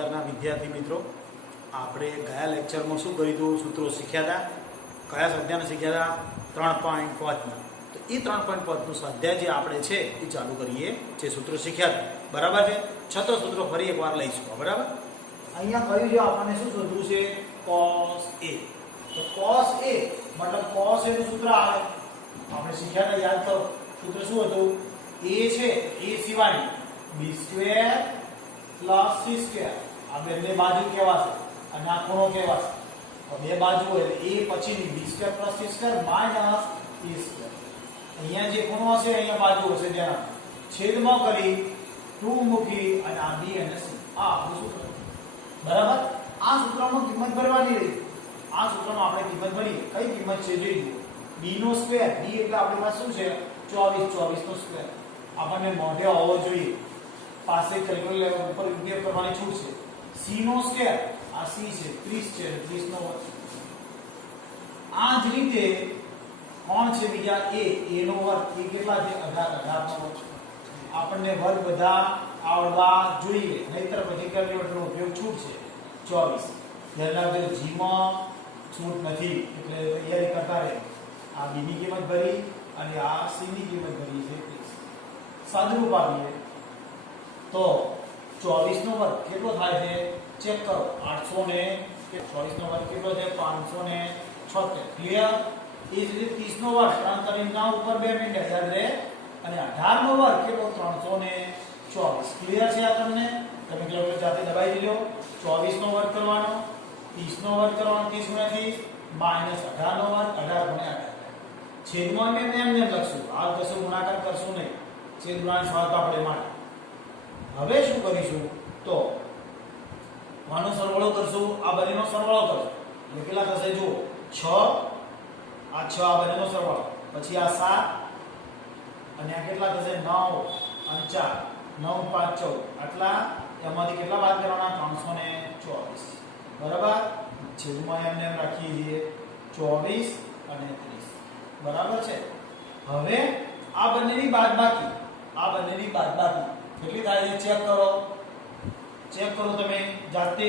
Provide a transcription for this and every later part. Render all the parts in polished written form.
11ના વિદ્યાર્થી મિત્રો, આપણે ગયા લેક્ચરમાં શું કર્યું હતું? સૂત્રો શીખ્યા હતા. કયા સ્વાધ્યાયને શીખ્યા હતા? 3.5ના. તો એ 3.5નું સ્વાધ્યાય જે આપણે છે એ ચાલુ કરીએ. જે સૂત્રો શીખ્યા હતા, બરાબર છે. છતો સૂત્રો ફરી એકવાર લઈશું, બરાબર. અહીંયા કહ્યું છે આપણને શું શોધવું છે? cos a. તો cos a મતલબ cos a નું સૂત્ર આવે. આપણે શીખ્યા હતા, યાદ કરો. સૂત્ર શું હતું? a છે a સિવાય b² + c². આ બંને બાજુ કેવા છે અને આ ખૂણો કેવા છે? તો બે બાજુ હોય એટલે a પછીની b² + c² - a². અહીંયા જે ખૂણો હશે અહીંયા બાજુ હશે, જેના છેદમાં કરી 2 મૂકી અને આ b અને c. આ આપણું સૂત્ર, બરાબર. આ સૂત્રમાં કિંમત ભરવાની રહી. આ સૂત્રમાં આપણે કિંમત ભરીએ. કઈ કિંમત છે જોઈ લો. b નો સ્ક્વેર. b એટલે આપણી પાસે શું છે? 24 નો સ્ક્વેર. આપણને મોઢે હોવો જોઈએ. પાસે કેલ્ક્યુલેટર ઉપર ઉપયોગ કરવાની છૂટ છે. c નો સ્ક્વેર. આ c છે 30 છે 30 નો વર્ગ. આ જ રીતે કોણ છે બીજા? a નો વર્ગ. એ કેટલા છે? 18 નો વર્ગ. આપણને વર્ગ બધા આવડવા જોઈએ, નહીતર પછી કેલ્ક્યુલેટરનો ઉપયોગ છૂટ છે 24. ધ્યાન રાખજો, g માં છૂટ નથી એટલે તૈયારી કરતા રહે. આ b ની કિંમત ભરી અને આ c ની કિંમત ભરી છે 30. સાદુરૂપ આપીએ તો 24 નો વર્ગ કેટલો થાય છે? ચેક કરો. 800 ને 24 નો વર્ગ કેટલો છે? 576. ક્લિયર? એ જ રીતે 30 નો વર્ગ 3 કરીને ના ઉપર 2 મિનિટ યાદ રહે. અને 18 નો વર્ગ કેટલો? 324. ક્લિયર છે? આ તમને તમે કેલ્ક્યુલેટર જાતે દબાઈ દેજો. 24 નો વર્ગ કરવાનો, 30 નો વર્ગ કરવાનો, 30 × 30 - 18 નો વર્ગ, 18 × 18. છેદમાં એમ લખશું. આ કશું ગુણાકાર કરશું નહીં. છેદ ગુણાકાર સહાયક આપણે માટે. હવે શું કરીશું? તો આનો સરવાળો કરશું, આ બંનેનો સરવાળો કરશું. એટલે કેટલા થશે? જુઓ, 6 આ 6 આ બંનેનો સરવાળો, પછી આ 7 અને આ કેટલા થશે? 9 અને 4 9 5 14. આટલા એમાંથી કેટલા બાદ કરવાના? 324. બરાબર. છેદમાં એમ રાખીએ છીએ 24 અને 30. બરાબર છે. હવે આ બંનેની બાદબાકી, કેટલી થાય છે? ચેક કરો. ચેક કરો તમે જાતે.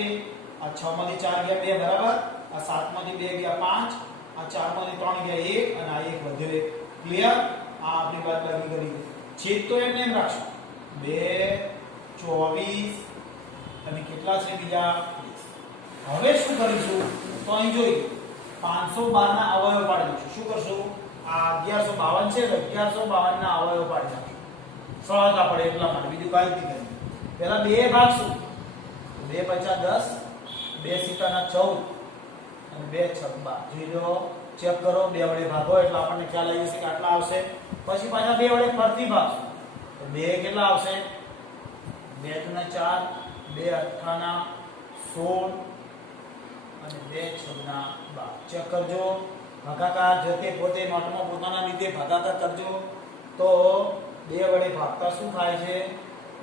આ 6 માંથી 4 ગયા 2, બરાબર. આ 7 માંથી 2 ગયા 5, આ 4 માંથી 3 ગયા 1 અને આ 1 વધે. ક્લિયર? આ આપણી બાદબાકી કરી. છેદ તો એમ રાખશું. 2 24 અને કેટલા છે બીજા? 30. હવે શું કરીશું? તો અહીં જોઈ 512 ના અવયવ પાડી દઈશું. શું કરશું? આ 1152 છે તો 1152 ના અવયવ પાડી નાખીશું. સરળતા પડે એટલા માટે, બીજું કાંઈ નથી કરીએ. પહેલા 2 ભાગશું. 2 × 5 = 10, 2 × 7 = 14 અને 2 × 6 = 12. જોઈ લો, ચેક કરો. 2 વડે ભાગો એટલે આપણને ખ્યાલ આવી જશે કે આટલા આવશે. પછી પાછા 2 વડે ફરતી ભાગશું તો 2 કેટલા આવશે? 2 × 4 2 × 8 = 16 અને 2 × 6 = 12. ચેક કરજો. ભાગાકાર જતે પોતે નોટમાં પોતાના રીતે ભાગાકાર કરજો. તો 2 વડે ભાગતા શું થાય છે?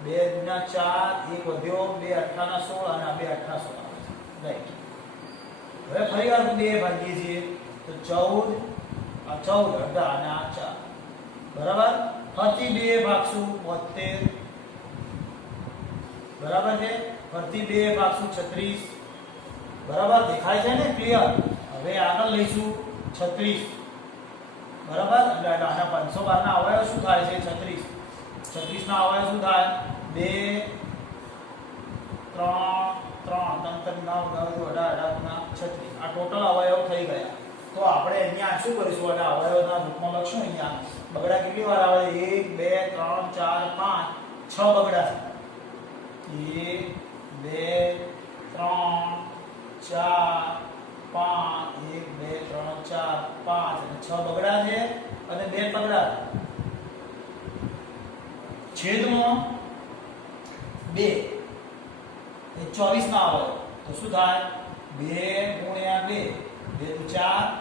2 × 4 1 વધ્યો, 2 × 8 = 16 અને આ 2 × 8 = 16. રાઈટ. હવે ફરી વાર 2 ભાગીએ છીએ તો 14 આ 14 18 અને આ 4. બરાબર. ફરતી 2 ભાગશું 72. બરાબર છે. ફરતી 2 ભાગશું 36. બરાબર. દેખાય છે ને? ક્લિયર? હવે આગળ લઈશું 36. બરાબર. એટલે આના 512 ના અવયવ શું થાય છે? 36. 36 ના અવયવ શું થાય? 2 3 3 3 9 10 18 36. આ ટોટલ અવયવ થઈ ગયા. તો આપણે અહીંયા શું કરીશું? અને અવયવના રૂપમાં લખશું. અહીંયા બગડા કેટલી વાર આવે? 1 2 3 4 5 6 બગડા છે. 1 2 3 4 5 1 2 3 4 5 અને 6 બગડા છે અને 2 તગડા. છેદમાં 2 એ 24 ના આવે તો શું થાય? 2 × 2 2 × 4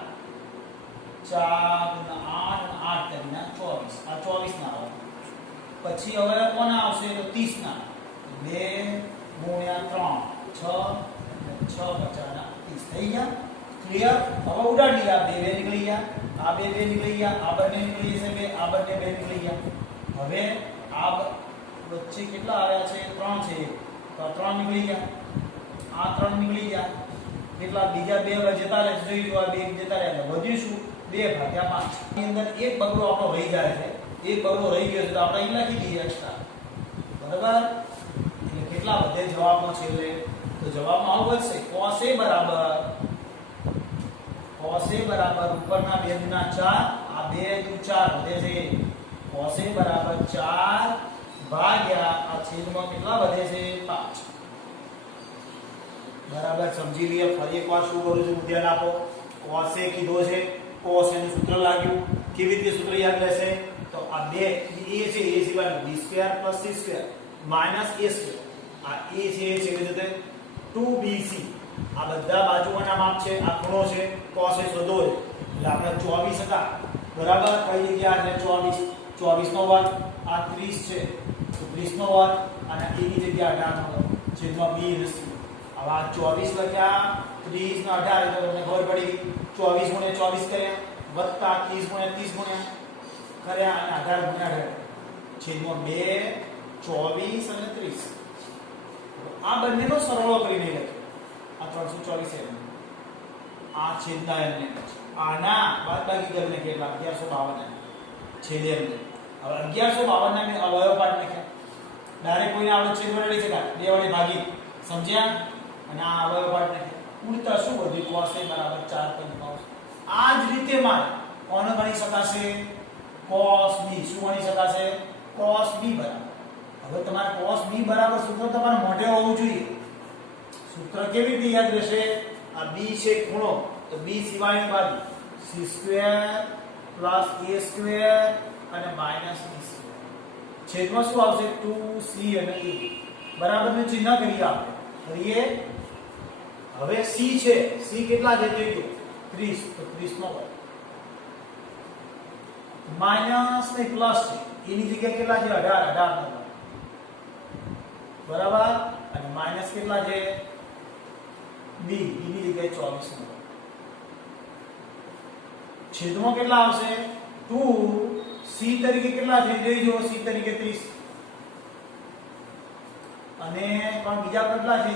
4 × 8 8 × 24. આ 24 ના આવે. પછી હવે કોના આવશે? તો 30 ના. 2 × 3 6 અને 6 × 50 થઈ ગયા. ક્લિયર? હવે ઉડાડી. આ 2 નીકળી ગયા, આ 2 નીકળી ગયા, આ બંને નીકળી જશે 2, આ બંને 2 નીકળી ગયા. હવે આ વચ્ચે કેટલા આવ્યા છે? 3 છે તો 3 નીકળી ગયા. આ 3 નીકળી ગયા, કેટલા બીજા 2 જતા રહે જોઈ લો, આ 2 જતા રહે એટલે વધ્યું શું 2/5 ની અંદર એક બગડો આપણો રહી જાય છે, એક બગડો રહી ગયો છે તો આપણે અહીં લખી દઈએ એક્સ્ટ્રા, બરાબર. એટલે કેટલા વધે જવાબમાં છેલ્લે, તો જવાબમાં આવું વધશે cos A બરાબર ઉપરના 2 ગુના 4, આ 2 દુ 4 વધે છે, cos A બરાબર 4 ભાગ્યા આ છેદમાં કેટલા વધે છે 5. બરાબર સમજી લઈએ. ફરી એકવાર શું કરું છું ધ્યાન આપો. cos A કીધો છે, cos A નું સૂત્ર લાગ્યું, કેવી રીતે સૂત્ર યાદ રહેશે, તો આ 2 a છે, a સિવાય b² + c² - a², આ a છે એ છે રીતે 2bc, આ બધા બાજુઓના માપ છે, આ ખૂણો છે, cos A શોધો છે એટલે આપણે 24 હતા, બરાબર. કઈ જગ્યા છે 24, 24 નો વર્ગ, આ 30 છે તો 30 નો વર્ગ, અને a ની જગ્યા 18 નો વર્ગ છેદમાં b અને c. હવે આ 24 લખ્યા, 30 ને 18 એટલે તમને ખબર પડી 24 * 24 કર્યા વત્તા 30 * 30 ગુણ્યા કર્યા અને 18 * 18 છેદમાં 2, 24 અને 30. આ બંનેનો સરવાળો કરીને લખ્યો, આ 324 એમ, આ છેદના એમને આના બાદબાકી કરીને કેટલા 1152 છેદે એમને. હવે 1152 ના મેં અવયવ પાડ નાખ્યા, ડાયરેક્ટ કોઈને આવડે છેદ વડે લઈ શકાય, 2 વડે ભાગી, સમજ્યા, અને આ અવયવ પાડ નાખ્યા. ઉડતા શું વધ્યું cos A બરાબર 4.5. આ જ રીતે મારે કોને ગણી શકાશે, cos B. શું ગણી શકાશે, cos B બરાબર. હવે તમારે cos B બરાબર સૂત્ર તમારે મોઢે હોવું જોઈએ. સૂત્ર કેવી રીતે યાદ રહેશે, આ b છે ખૂણો, તો b સિવાયની બાજુ c² + a² અને -b². છેદમાં શું આવશે 2c અને e, બરાબર નું ચિહ્ન કરીએ આપણે, કરીએ. હવે c છે, c કેટલા છે જોઈ લો 30, તો 30 નો વર્ગ માઈનસ ને પ્લસ છે, એની જગ્યાએ કેટલા છે 18 નો વર્ગ, બરાબર. અને માઈનસ કેટલા છે b, એની જગ્યાએ 24 નો વર્ગ. છેદમાં કેટલા આવશે 2, c તરીકે કેટલા છે જોઈ જો, c તરીકે 30, અને પણ બીજા કેટલા છે a,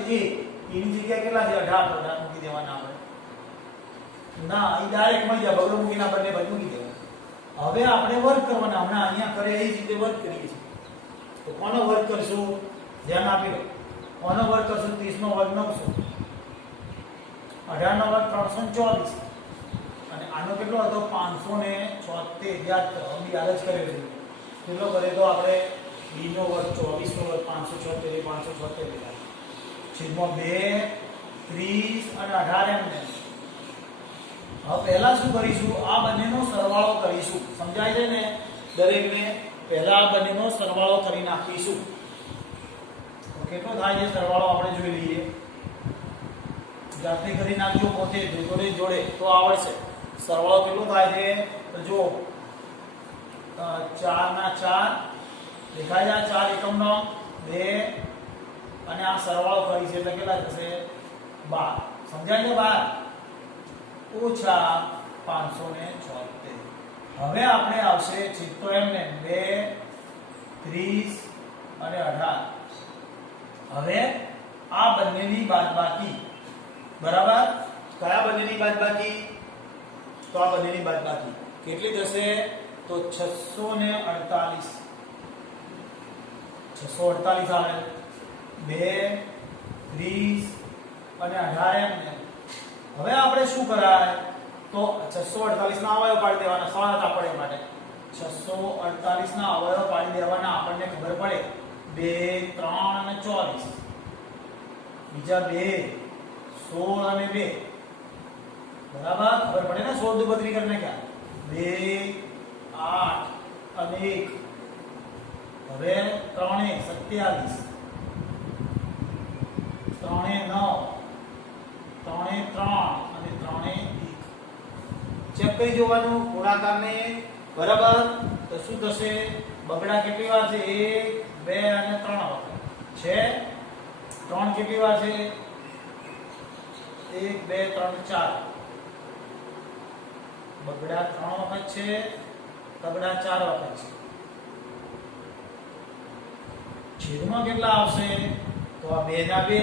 એની જગ્યાએ કેટલા છે 18 મૂકી દેવાના આપણે, ના એ ડાયરેક્ટ મળી જાય, બગડો મૂકીને આપણને બધું મૂકી દેવાનું. હવે આપણે વર્ગ કરવાના, હમણાં અહીંયા કરે એ જ રીતે વર્ગ કરીએ છીએ. તો કોનો વર્ગ કરશું, ધ્યાન આપી લો, કોનો વર્ગ કરશું, 30 નો વર્ગ 900, 18 નો વર્ગ 324, અને આનો કેટલો હતો 576. યાદ કરો, બી યાદ જ કર્યો છે, કેટલો કરે તો આપણે b નો વર્ગ 24 નો વર્ગ 576 576 છેદમાં 2, 30 અને 18 એમને. હવે પહેલા શું કરીશું, આ બંનેનો સરવાળો કરીશું, સમજાય છે ને દરેકને. પહેલા આ બંનેનો સરવાળો કરી નાખીશું, તો કેટલો થાય છે સરવાળો આપણે જોઈ લઈએ. જાતે કરી નાખજો, પોતે જોડે તો આવડશે. સરવાળો કેટલો થાય છે તો જો 4 ના 4 દેખાય છે, 4 એકમનો 2, અને આ સરવાળો કરી છે એટલે કેટલા થશે 12. સમજાય છે 12 ઓછા 576. હવે આપણે આવશે ચિત્રો એમને 2, 30 અને 18. હવે આ બંનેની બાદબાકી, બરાબર. કયા બંનેની બાદબાકી, તો આ બંનેની બાદબાકી કેટલી થશે તો 648. 648 આવે, 2, 30 અને 18 એમને. હવે આપણે શું કરાય તો 648 ના અવયવ પાડી દેવાના, સરળતા પડે માટે 648 ના અવયવ પાડી દેવાના. આપણને ખબર પડે 2, 3 અને 24, બીજા 2, 16 અને 2, બરાબર. ખબર પડે ને, 16 દુ 32 કરીને ક્યાં 2, 8 અને 1. હવે 3 27, 3 9, 3 3 અને 3 1. ચેક કરી જોવાનું ગુણાકારને, બરાબર. તો શું થશે, બગડા કેટલી વાર છે 1, 2 અને 3 વખત છે. 3 કેટલી વાર છે 1, 2, 3, 4. બગડા 3 વખત છે, તગડા 4 વખત છે. છેદમાં કેટલા આવશે તો આ 2 ના 2,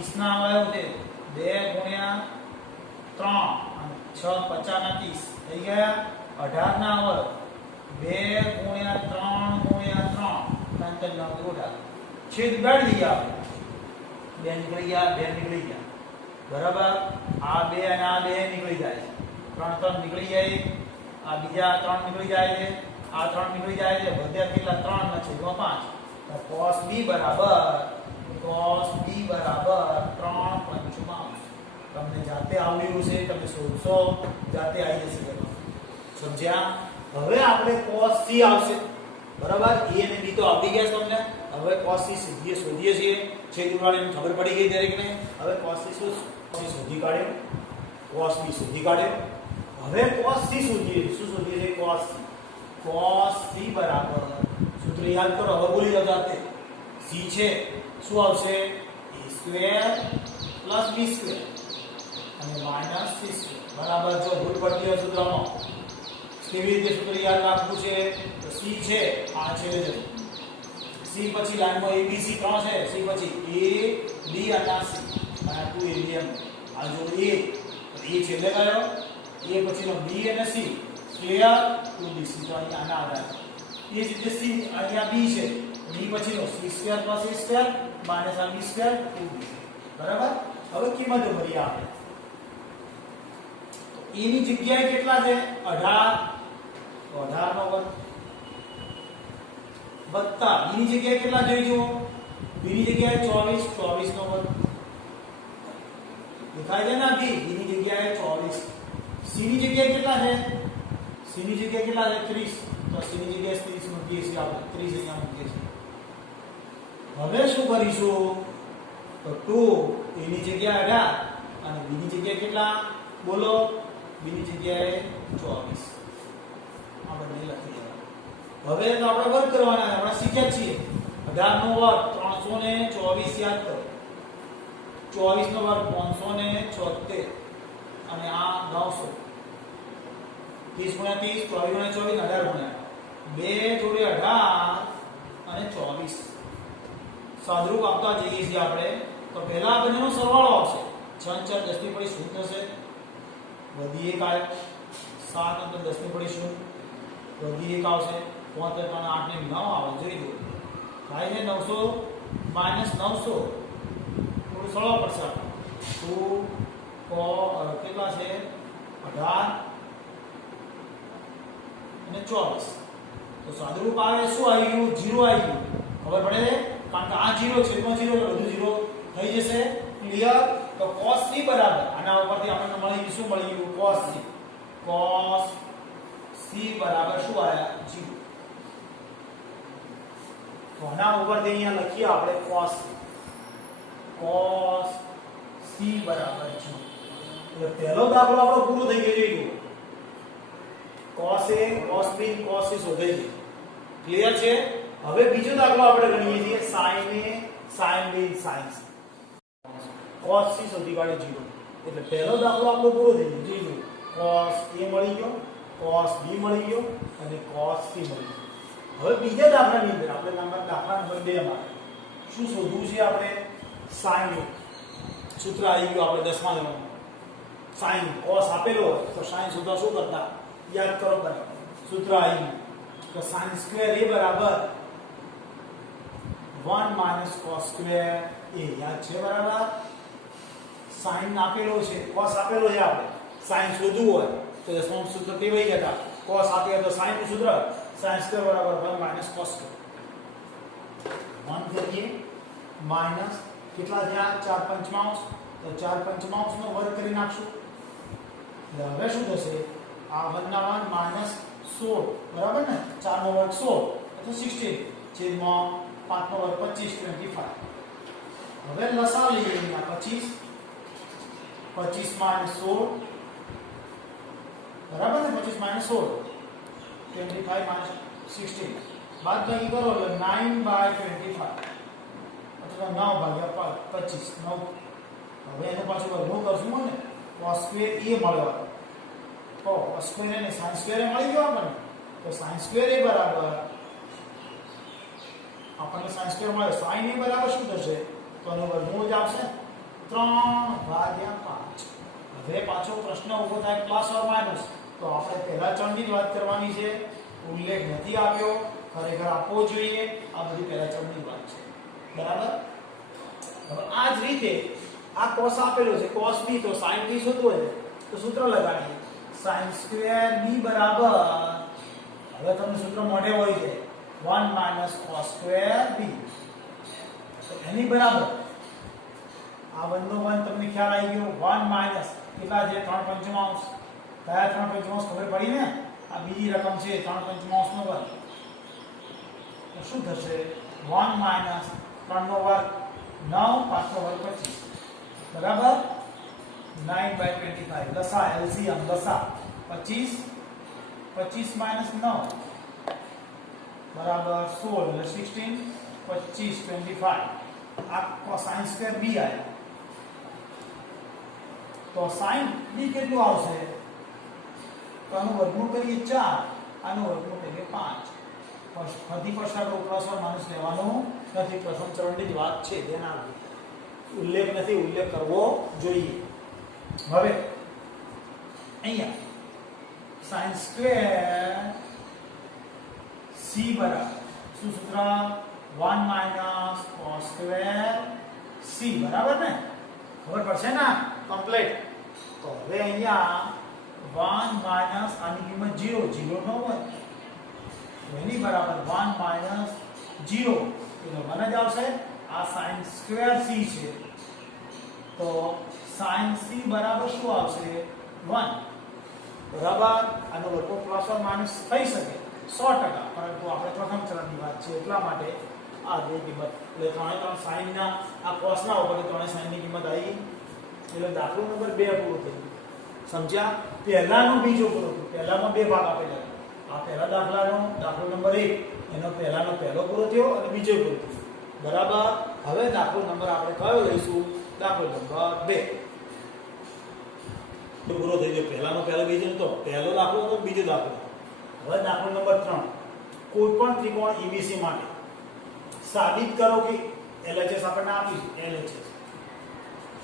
30 ના આવે તે 2 ગુણ્યા 3 અને 6 50 ના 30 થઈ ગયા 18 ના આવે 2 ગુણ્યા 3 ગુણ્યા 3 અંતર ના ઉડા છેદ બાળી દઈએ આપણે 2 નીકળી ગયા 2 નીકળી ગયા બરાબર આ 2 અને આ 2 નીકળી જાય છે 3 3 નીકળી જાય આ બીજા 3 નીકળી જાય છે આ 3 નીકળી જાય છે બધા કેટલા 3 ના છેદમાં 5 તો cos b બરાબર 3 પંચમાંશ તમને જાતે આવડ્યું છે તમે શોધશો જાતે આવી જશે સમજ્યા હવે આપણે cos c આવશે બરાબર a અને b તો આવડી ગયા તમને હવે cos c શોધીએ છીએ છેદ ઉડાડીને ખબર પડી ગઈ દરેકને હવે cos c શોધી કાઢ્યો cos b શોધી કાઢ્યો હવે cos c શોધીએ છીએ cos c બરાબર સૂત્ર યાદ કરો હવે બોલી જાવ જાતે c છે શું આવશે a square plus b square અને માઈનસ c સ્ક્વેર બરાબર જો ભૂલ પડતી હોય સૂત્રમાં કેવી રીતે સૂત્ર યાદ રાખવું છે તો c છે આ છેડે જશે c પછી લાઈનમાં abc 3 છે c પછી a b અને c અને 2 ab આ જો a એ છેલ્લે કયો a પછીનો b અને c ક્લિયર 2bc તો અહીંયા આના આધાર એ જ રીતે c અહીંયા b છે b પછીનો c² + a² - આ b² 2b બરાબર હવે કિંમતો ભરીએ આપણે તો e ની જગ્યાએ કેટલા છે 18 તો 18 નો વર્ગ વત્તા b ની જગ્યાએ કેટલા જોઈ જુઓ b ની જગ્યાએ 24 24 નો વર્ગ દેખાય છે ને b ની જગ્યાએ 24 c ની જગ્યાએ કેટલા છે c ની જગ્યાએ કેટલા છે 30 તો c ની જગ્યાએ 30 મૂકીએ છીએ આપણે 30 અહીંયા મૂકીએ છીએ હવે શું કરીશું તો 2 a ની જગ્યાએ 18 અને b ની જગ્યાએ કેટલા બોલો b ની જગ્યાએ 24 આ બંને લખી દેવા હવે તો આપણે વર્ગ કરવાના છે આપણે શીખ્યા છીએ 18 નો વર્ગ 324 યાદ કરો 24 નો વર્ગ 576 અને આ 900 30 ગુણ્યા 30 24 ગુણ્યા 24 18 ગુણ્યા 2 જોડે 18 અને 24 સાદરૂપ આપતા જઈએ છીએ આપણે તો પહેલા આ બંનેનો સરવાળો આવશે 6 4 10 ની પડી શું થશે વધી એક આવે 7 અંતર 10 ની પડી શું વધી એક આવશે 5 3 8 ને 9 આવે જોઈ લો થાય છે 900 - 900 થોડું સરળ પડશે આપણે 2 કેટલા છે 18 અને 24 તો સાદુરૂપ આવે શું આવી ગયું 0 આવી ગયું ખબર પડે કારણ કે આ 0 છેદમાં 0 એટલે બધું 0 થઈ જશે ક્લિયર તો cos c બરાબર આના ઉપરથી આપણને મળી શું મળી ગયું cos c બરાબર શું આયા 0 તો આના ઉપરથી અહીંયા લખીએ આપણે cos c બરાબર 0 એટલે પહેલો દાખલો આપણો પૂરો થઈ ગયો છે cos a cos b cos c શોધે છે ક્લિયર છે હવે બીજો દાખલો આપણે ગણીએ છીએ sin b sin c cos c શોધી કાઢે 0 એટલે પહેલો દાખલો આપણો પૂરો થઈ ગયો જોઈ cos a મળી ગયો cos b મળી ગયો અને cos c મળી ગયો હવે બીજા દાખલાની અંદર આપણે દાખલા નંબર 2 માં શું શોધવું છે આપણે sin સૂત્ર આવી ગયું આપણે 10મા ધોરણમાં sin cos આપેલો હોય તો sin શોધવા શું કરતા યાદ કરો બરાબર સૂત્ર આવી તો sin સ્ક્વેર a બરાબર 1 - cos સ્ક્વેર a યાદ છે બરાબર sin આપેલો છે cos આપેલો છે આપણે sin શોધવું હોય તો દસમા સૂત્ર કેવાય ગયા cos આપ્યા તો sin નું સૂત્ર sin સ્ક્વેર બરાબર 1 - cos સ્ક્વેર 1 કરીએ માઈનસ કેટલા થયા 4 પંચમાંશ તો 4 પંચમાંશ નો વર્ગ કરી નાખશું એટલે હવે શું થશે આ 1 ના 1 માઈનસ 16 બરાબર ને 4 નો વર્ગ 16 તો 16 છેદમાં 5 નો વર્ગ 25 25 હવે લસા લઈએ અહીંયા 25 25 માઈનસ 16 બરાબર ને 25 માઈનસ 16 25 માઈનસ 16 બાદ બાકી કરો એટલે 9/25 અથવા 9/25 9 હવે એનો પાછું વર્ગમૂળ કરશું ને cos સ્ક્વેર a મળ્યો તો cos સ્ક્વેર અને sin સ્ક્વેર મળી ગયો આપણને તો sin સ્ક્વેર a બરાબર આપણને sin સ્ક્વેર મળે sin a બરાબર શું થશે તો એનો વર્ગમૂળ જ આવશે 3/5. હવે પાછો પ્રશ્ન ઊભો થાય પ્લસ ઓર માઇનસ, તો આપણે પહેલા ચલની જ વાત કરવાની છે. ઉલ્લેખ નથી આપ્યો, ખરેખર આપવો જોઈએ. આ બધી પહેલા ચલની વાત છે, બરાબર. હવે આ જ રીતે આ cos આપેલો છે, cos b, તો sin b શોધવું હોય તો સૂત્ર લગાડીએ. sin સ્ક્વેર b બરાબર, હવે તમને સૂત્ર મોઢે હોય છે, 1 - cos સ્ક્વેર b. તો એની બરાબર આ 1 નો 1 તમને ખ્યાલ આવી ગયો. 1 કેટલા છે? 3/5. કયા 3/5 ખબર પડી ને? આ બીજી રકમ છે 3/5 નો વર્ગ. તો શું થશે? 1 - 3 નો વર્ગ 9, 5 નો વર્ગ 25, બરાબર. 9/25 લસા, એલસીએમ લસા 25, 25 - 9 બરાબર 16, એટલે 16, 25, 25. આ sin સ્ક્વેર b આવ્યો. તો sin b કેટલું આવશે? તો આનું વર્ગમૂળ કરીએ 4, આનું વર્ગમૂળ કરીએ 5. ફરતી પ્રશ્ન પ્લસ ઓર માઈનસ લેવાનું નથી. પ્રથમ ચરણની જ વાત છે, તેના ઉલ્લેખ નથી, ઉલ્લેખ કરવો જોઈએ. હવે અહીંયા sin સ્ક્વેર c બરાબર શું સૂત્ર? 1 - cos સ્ક્વેર c, બરાબર ને? ખબર પડશે ને કમ્પ્લીટ? તો હવે અહીંયા 1 - આની કિંમત 0, 0 નો હોય તો એની બરાબર 1 - 0 એટલે 1 જ આવશે. આ sin સ્ક્વેર c છે, તો sin c બરાબર શું આવશે? 1, બરાબર. આનો વર્ગ પ્લસ ઓર માઈનસ થઈ શકે 100%, પરંતુ આપણે પ્રથમ ચરણની વાત છે એટલા માટે આ બે કિંમત, એટલે 3 sin ના આ cos ના ઉપર 3 sin ની કિંમત આવી, એટલે દાખલો નંબર 2 પૂરો થઈ ગયો. સમજ્યા? પહેલાનો બીજો પૂરો થયો. પહેલામાં બે ભાગ આપેલા. આ પહેલા દાખલાનો દાખલો નંબર 1, એનો પહેલાનો પહેલો પૂરો થયો અને બીજો પૂરો થયો, બરાબર. હવે દાખલો નંબર આપણે કયો લઈશું? દાખલો નંબર 2 પૂરો થઈ ગયો. પહેલાનો પહેલો, બીજો તો પહેલો દાખલો તો બીજો દાખલો. હવે દાખલો નંબર 3, કોઈ પણ ત્રિકોણ ABC માટે સાબિત કરો કે LHS આપણને આપ્યું છે. LHS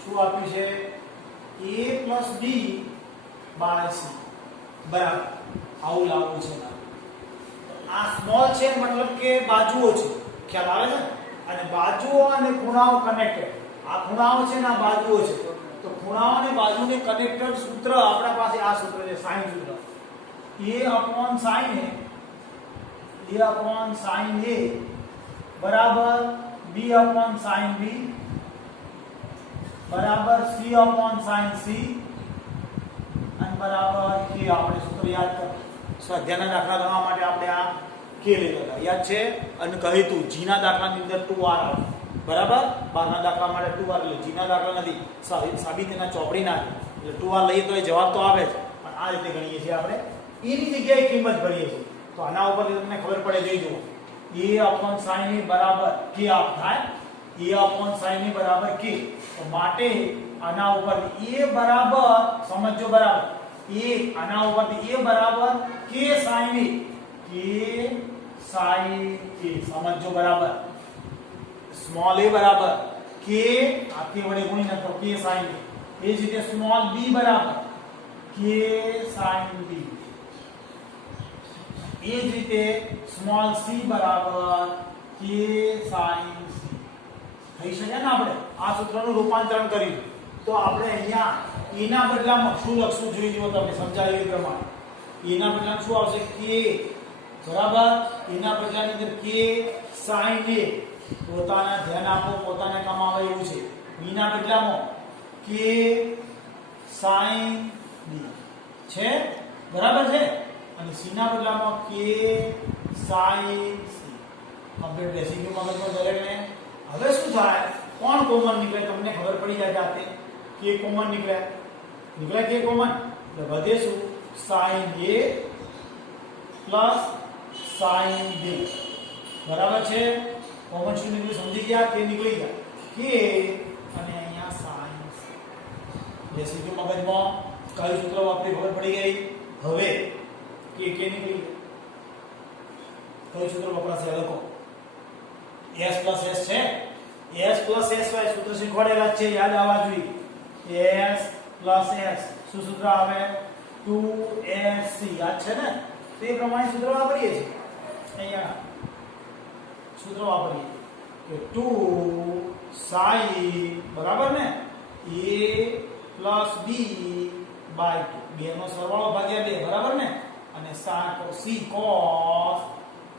શું આપ્યું છે? a + b / c, બરાબર. આવું લાવવું છે. આ સ્મોલ છે મતલબ કે બાજુઓ છે, ખ્યાલ આવે છે? અને બાજુઓ અને ખૂણાઓ કનેક્ટેડ. આ ખૂણાઓ છે ને આ બાજુઓ છે, તો ખૂણાઓ અને બાજુને કનેક્ટેડ સૂત્ર આપણા પાસે આ સૂત્ર છે, sin સૂત્ર. a/sin a બરાબર b/sin b બરાબર c/sin c અને બરાબર k. આપણે સૂત્ર યાદ કરો. સ્વાધ્યાયના દાખલા ગણવા માટે આપણે આ k લીધા, યાદ છે? અને કહ્યું તું g ના દાખલાની અંદર 2r આવે, બરાબર. 12 ના દાખલા માટે 2r, એટલે g ના દાખલા નથી, સાબિત એના ચોપડી નાખે એટલે 2r લઈએ તો એ જવાબ તો આવે જ. પણ આ રીતે ગણીએ છીએ આપણે, એની જગ્યાએ કિંમત ભરીએ છીએ. તો આના ઉપરથી તમને ખબર પડે, જોઈ જુઓ. a/sin a બરાબર k આપ થાય. a/sin a બરાબર k, તો માટે આના ઉપરથી a બરાબર, સમજો બરાબર, a આના ઉપરથી a બરાબર k sin a, k sin a, સમજો બરાબર. સ્મોલ a બરાબર k, આખી વડે ગુણી નાખો, k sin a. એ જ રીતે સ્મોલ b બરાબર k sin b. એ જ રીતે સ્મોલ c બરાબર k sin c. થઈ શકે ને? આપણે આ સૂત્રનું રૂપાંતરણ કર્યું તો આપણે અહીંયા a ના બદલામાં શું લખશું જોઈ લો. તમે સમજાયું એ પ્રમાણે a ના બદલામાં શું આવશે? k, બરાબર. a ના બદલાની અંદર k sin a, પોતાના ધ્યાન આપો, પોતાને કામ આવે એવું છે. b ના બદલામાં k sin b છે, બરાબર છે. અને c ના બદલામાં k sin c. કમ્પ્લીટ બેસી ગયું મગજમાં દરેકને. હવે શું થાય? કોણ કોમન નીકળે? તમને ખબર પડી જાય જાતે. k કોમન નીકળે, k કોમન, એટલે વધે શું? sin a plus sin b, બરાબર છે. કોમન શું નીકળ્યું? સમજી ગયા? k નીકળી ગયા, k અને અહીંયા sin c. બેસી ગયું મગજમાં. કયું સૂત્ર વાપરી ખબર પડી ગઈ. હવે k નીકળી ગયા. કયું સૂત્ર વપરાશે? લખો. s + s છે, s પ્લસ sy સૂત્ર શીખવાડેલા જ છે, યાદ આવવા જોઈએ. s પ્લસ s શું સૂત્ર આવે? 2sc યાદ છે ને? તો એ પ્રમાણે સૂત્ર વાપરીએ છીએ. અહીંયા સૂત્ર વાપરીએ કે 2 sin બરાબર ને a પ્લસ b બાય 2, બે નો સરવાળો ભાગ્યા 2 બરાબર ને, અને c cos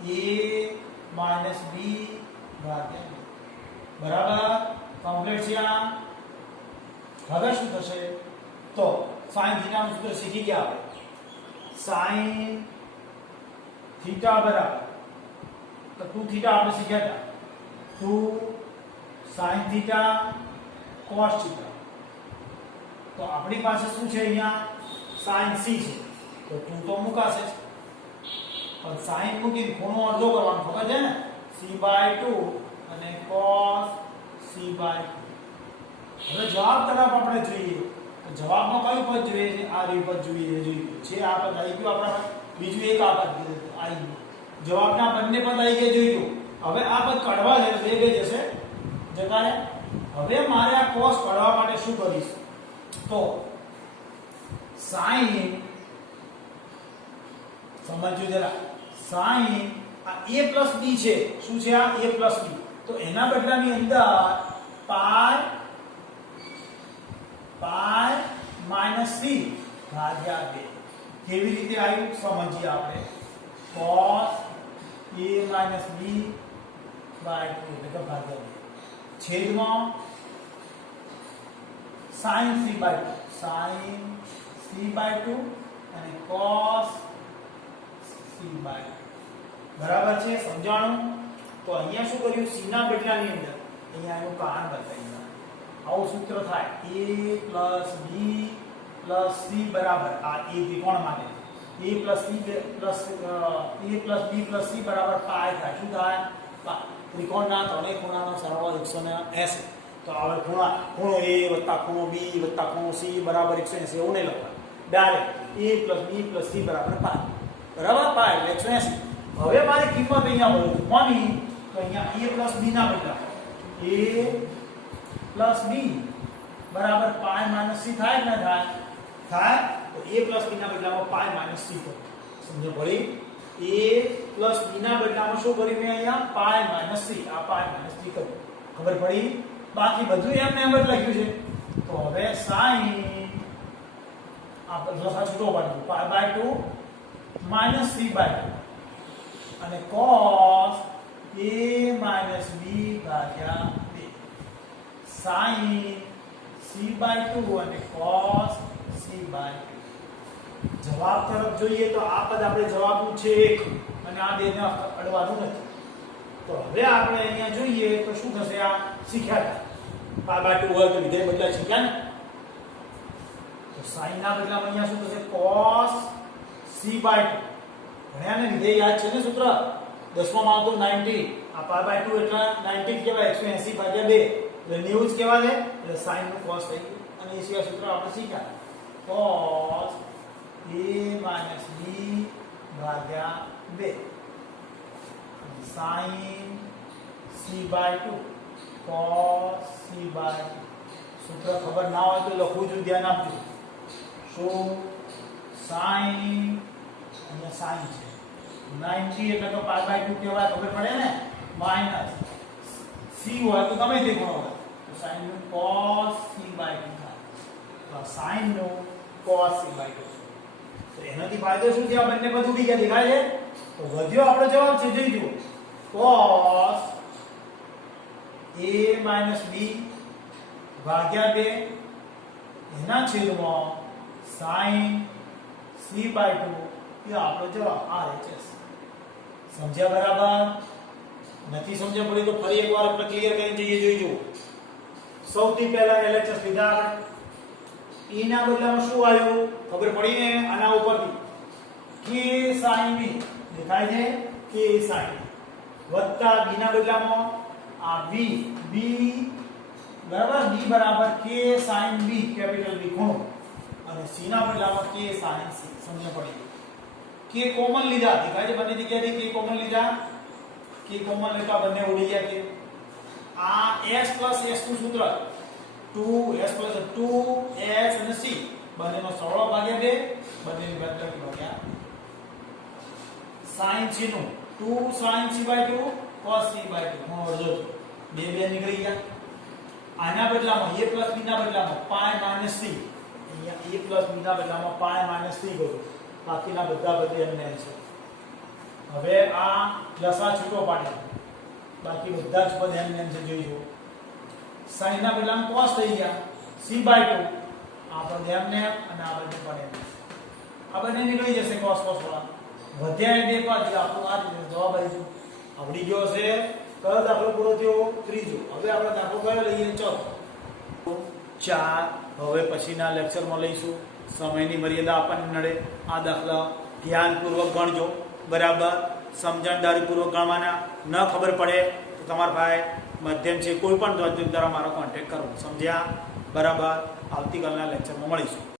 a minus b ભાગ્યા 2 બરાબર. કમ્પ્લીટ છે આ. હવે શું થશે? તો sin થીટા નું સૂત્ર શીખી ગયા આપણે. sin થીટા બરાબર તો 2 થીટા આપણે શીખ્યા હતા. 2 sin થીટા cos થીટા. તો આપણી પાસે શું છે અહીંયા? sin c છે તો 2 તો મુકાશે જ, પણ sin મૂકીને ખૂણો અડધો કરવાનો, ખબર છે ને? c/2 અને cos c/2. હવે જવાબ તરફ આપણે જોઈએ તો જવાબમાં કયું પદ જોઈએ છે? આ રીત પદ જોઈએ છે. આ પદ આવી ગયું આપણા. બીજું એક આ પદ આવી ગયું. જવાબના બંને પદ આવી ગયા જોઈતું. હવે આ પદ કાઢવા છે, બે બે જશે જતા રહે. હવે મારે આ cos કાઢવા માટે શું કરીશ? તો sin, સમજજો જરા, sin આ a પ્લસ b છે. શું છે આ? a plus b. તો એના બદલાની અંદર પાઈ માઈનસ c ભાગ્યા 2. કેવી રીતે આવ્યું સમજીએ આપણે. cos a minus b by 2 એટલે ભાગ્યા 2 છેદમાં sin c by 2, sin c by 2 અને cos c બાય 2 બરાબર છે. સમજાણું? તો અહીંયા શું કર્યું? c ના બદલાની અંદર અહીંયા એનું કારણ બતાવ્યું. આવું સૂત્ર થાય a b c બરાબર આ a ત્રિકોણ માટે a b c બરાબર પાઈ થાય. શું થાય? ત્રિકોણના ત્રણેય ખૂણાનો સરવાળો 180. તો હવે ખૂણો a વત્તા ખૂણો b વત્તા ખૂણો c બરાબર 180 એવું નહીં લખવાનું. ડાયરેક્ટ a b c બરાબર પાઈ. બરાબર? પાઈ એટલે 180. હવે મારી કિંમત અહીંયા મૂકવાની તો અહીંયા a b ના બદલા a b બરાબર પાઈ માઈનસ c થાય કે ના થાય? થાય. તો a b ના બદલામાં પાઈ માઈનસ c કરો. સમજો પડી? a b ના બદલામાં શું કર્યું મેં અહીંયા? પાઈ માઈનસ c. આ પાઈ માઈનસ c કર્યું. ખબર પડી? બાકી બધું એમને એમ જ લખ્યું છે. તો હવે sin આ લખા છૂટો પાડજો pi by 2 minus c by 2 અને cos a માઈનસ b ભાગ્યા 2 sin c/2 અને cos c/2. જવાબ તરફ જોઈએ તો આ પદ આપણે જવાબનું છે 1 અને આ બેને અડવાનું નથી. તો હવે આપણે અહીંયા જોઈએ તો શું થશે? આ શીખ્યા હતા π/2 હોય તો વિધેય બદલાય શીખ્યા ને. તો sin ના બદલામાં અહીંયા શું થશે? cos c/2. ભણ્યા ને? વિધેય યાદ છે ને સૂત્ર? 10માં આવતો 90. આ π/2 એટલે 90 કહેવાય. 180 ભાગ્યા 2 એટલે 90 જ કહેવાય. એટલે sin નું cos થઈ ગયું. અને એ સિવાય સૂત્ર આપણે શીખ્યા cos a b ભાગ્યા 2 sin c/2 cos c/2. સૂત્ર ખબર ના હોય તો લખવું જોઈએ. ધ્યાન આપજો. શું? sin અહીંયા sin છે 90 એટલે તો π/2 કહેવાય. ખબર પડે ને? માઈનસ c હોય તો ગમે તે ગુણો હોય તો sin નું cos c/2 થાય. તો sin નું cos c/2. તો એનાથી ફાયદો શું છે? આ બંને પદ ઉડી ગયા. દેખાય છે? તો વધ્યો આપણો જવાબ છે. જોઈ જુઓ. cos a b ભાગ્યા 2 એના છેદમાં sin c/2 એ આપણો જવાબ RHS. સમજ્યા બરાબર? નથી સમજ્યા પડી તો ફરી એકવાર આપણે ક્લિયર કરીને જઈએ. જોઈ જુઓ. સૌથી પહેલા LHS લીધા આપણે. e ના બદલામાં શું આવ્યું? ખબર પડી ને? આના ઉપરથી k sin b દેખાય છે? k sin વત્તા b ના બદલામાં આ b બરાબર? b બરાબર k sin b capital B ખૂણો અને c ના બદલામાં k sin c. સમજ પડી? k કોમન લીધા. દેખાય છે? બંને જગ્યાએથી k કોમન લીધા. k કોમન લેતા બંને ઉડી ગયા. કે આ s પ્લસ s નું સૂત્ર 2s પ્લસ 2s અને c બંનેનો સરવાળો ભાગ્યા 2 બંનેની બાદબાકી ભાગ્યા sin c નું 2 sin c by 2 cos c by 2 નો અડધો બે બે નીકળી ગયા. આના બદલામાં a પ્લસ b ના બદલામાં પાઈ માઈનસ c, અહીંયા a પ્લસ b ના બદલામાં પાઈ માઈનસ c કર્યું. બાકીના બધા બધે એમને છે. હવે આ લસા છૂટો પાડ્યો, બાકી બધા જ પદ એમને છે જોઈજો. sin ના બદલામાં cos થઈ ગયા c by 2, આ પદ એમને અને આ બધે પદ એમને. આ બંને નીકળી જશે cos cos વાળા. વધ્યા બે પદ એટલે આપણો આ જવાબ આવી ગયો. આવડી ગયો છે. કયો દાખલો પૂરો થયો? ત્રીજો. હવે આપણે દાખલો કયો લઈએ? ચોથો. 4 હવે પછીના લેક્ચરમાં લઈશું. સમયની મર્યાદા આપણને નડે. આ દાખલા ધ્યાનપૂર્વક ગણજો, બરાબર. સમજણદારીપૂર્વક ગણવાના. ન ખબર પડે તો તમારા ભાઈ મધ્યમ છે કોઈ પણ દ્વારા મારો કોન્ટેક્ટ કરો. સમજ્યા? બરાબર. આવતીકાલના લેક્ચરમાં મળીશું.